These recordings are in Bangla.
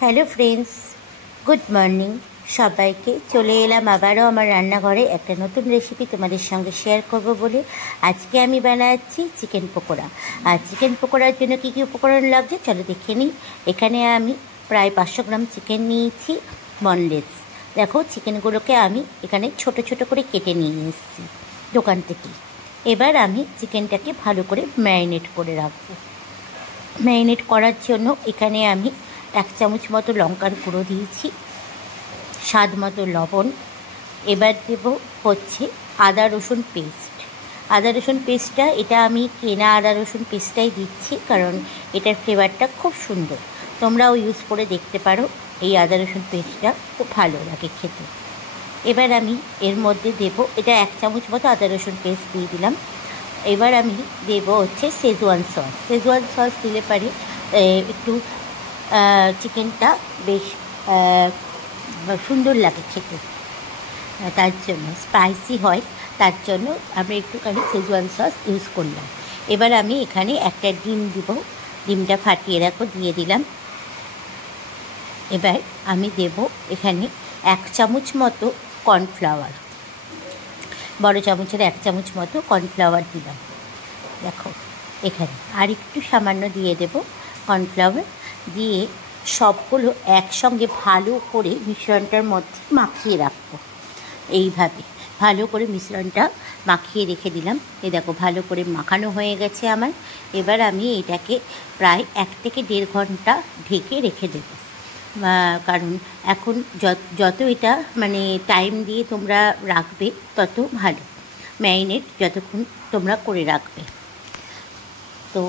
হ্যালো ফ্রেন্ডস, গুড মর্নিং সবাইকে। চলে এলাম আবারও আমার রান্নাঘরে একটা নতুন রেসিপি তোমাদের সঙ্গে শেয়ার করব বলে। আজকে আমি বানাচ্ছি চিকেন পকোড়া। আর চিকেন পকোড়ার জন্য কী কী উপকরণ লাগছে চলো দেখে নিই। এখানে আমি প্রায় 500 গ্রাম চিকেন নিয়েছি, বনলেস। দেখো, চিকেনগুলোকে আমি এখানে ছোট ছোট করে কেটে নিয়ে এসেছি দোকান থেকে। এবার আমি চিকেনটাকে ভালো করে ম্যারিনেট করে রাখবো। ম্যারিনেট করার জন্য এখানে আমি 1 চামচ মতো লঙ্কার গুঁড়ো দিয়েছি, স্বাদ মতো লবণ। এবার দেব হচ্ছে আদা রসুন পেস্ট। আদা রসুন পেস্টটা এটা আমি কেনা আদা রসুন পেস্টটাই দিচ্ছি, কারণ এটার ফ্লেভারটা খুব সুন্দর। তোমরাও ইউজ করে দেখতে পারো, এই আদা রসুন পেস্টটা খুব ভালো লাগে খেতে। এবার আমি এর মধ্যে দেব, এটা 1 চামচ মতো আদা রসুন পেস্ট দিয়ে দিলাম। এবার আমি দেব হচ্ছে শেজওয়ান সস। শেজওয়ান সস দিলে পারে একটু চিকেনটা বেশ সুন্দর লাগে খেতে, তার জন্য স্পাইসি হয়, তার জন্য আমি একটুখানি শেজওয়ান সস ইউজ করলাম। এবার আমি এখানে একটা ডিম দিব, ডিমটা ফাটিয়ে রাখো, দিয়ে দিলাম। এবার আমি দেব এখানে 1 চামচ মতো কর্নফ্লাওয়ার, বড় চামচের 1 চামচ মতো কর্নফ্লাওয়ার দিলাম। দেখো, এখানে আর একটু সামান্য দিয়ে দেব কর্নফ্লাওয়ার। দিয়ে সবগুলো একসঙ্গে ভালো করে মিশ্রণটার মধ্যে মাখিয়ে রাখবো। এইভাবে ভালো করে মিশ্রণটা মাখিয়ে রেখে দিলাম। এই দেখো, ভালো করে মাখানো হয়ে গেছে আমার। এবার আমি এটাকে প্রায় 1 থেকে 1.5 ঘন্টা ঢেকে রেখে দেবো। কারণ এখন যত এটা মানে টাইম দিয়ে তোমরা রাখবে তত ভালো, ম্যারিনেট যতক্ষণ তোমরা করে রাখবে। তো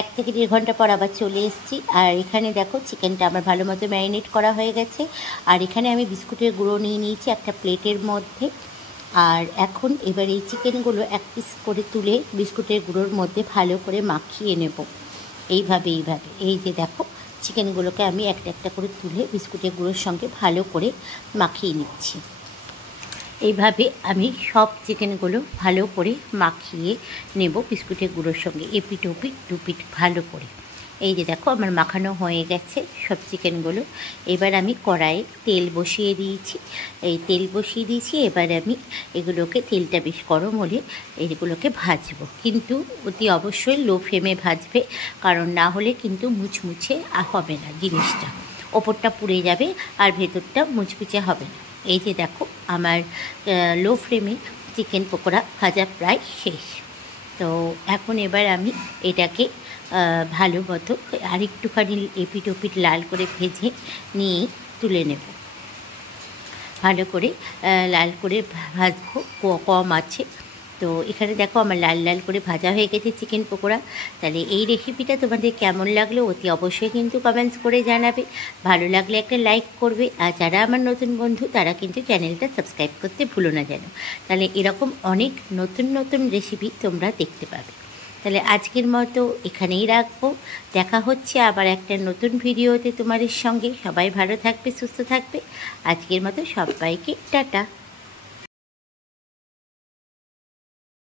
1 থেকে 1.5 ঘন্টা পর আবার চলে এসেছি। আর এখানে দেখো, চিকেনটা আমার ভালো মতো ম্যারিনেট করা হয়ে গেছে। আর এখানে আমি বিস্কুটের গুঁড়ো নিয়ে নিয়েছি একটা প্লেটের মধ্যে। আর এখন এবার এই চিকেনগুলো 1 পিস করে তুলে বিস্কুটের গুঁড়োর মধ্যে ভালো করে মাখিয়ে নেব। এইভাবে এই যে দেখো, চিকেনগুলোকে আমি একটা একটা করে তুলে বিস্কুটের গুঁড়োর সঙ্গে ভালো করে মাখিয়ে নিচ্ছি। এইভাবে আমি সব চিকেনগুলো ভালো করে মাখিয়ে নেব বিস্কুটের গুঁড়োর সঙ্গে, এপিট ওপিট দুপিট ভালো করে। এই যে দেখো, আমার মাখানো হয়ে গেছে সব চিকেনগুলো। এবার আমি কড়াইয়ে তেল বসিয়ে দিয়েছি। এবার আমি এগুলোকে, তেলটা বেশ গরম হলে এগুলোকে ভাজবো, কিন্তু অতি অবশ্যই লো ফ্লেমে ভাজবে, কারণ না হলে কিন্তু মুচমুচে হবে না জিনিসটা, ওপরটা পুড়ে যাবে আর ভেতরটা মুচমুচে হবে না। এই যে দেখো, আমার লো ফ্লেমে চিকেন পকোড়া ভাজা প্রায় শেষ। তো এখন এবার আমি এটাকে ভালো মতো আরেকটুখানি এপিট ওপিট লাল করে ভেজে নিয়ে তুলে নেব। ভালো করে লাল করে ভাজবো, কম আছে। তো এখানে দেখো, আমার লাল লাল করে ভাজা হয়ে গেছে চিকেন পকোড়া। তাহলে এই রেসিপিটা তোমাদের কেমন লাগলো অতি অবশ্যই কিন্তু কমেন্টস করে জানাবে। ভালো লাগলে একটা লাইক করবে। আর যারা আমার নতুন বন্ধু তারা কিন্তু চ্যানেলটা সাবস্ক্রাইব করতে ভুলো না যেন। তাহলে এরকম অনেক নতুন নতুন রেসিপি তোমরা দেখতে পাবে। তাহলে আজকের মতো এখানেই রাখবো। দেখা হচ্ছে আবার একটা নতুন ভিডিওতে তোমাদের সঙ্গে। সবাই ভালো থাকবে, সুস্থ থাকবে। আজকের মতো সবাইকে টাটা।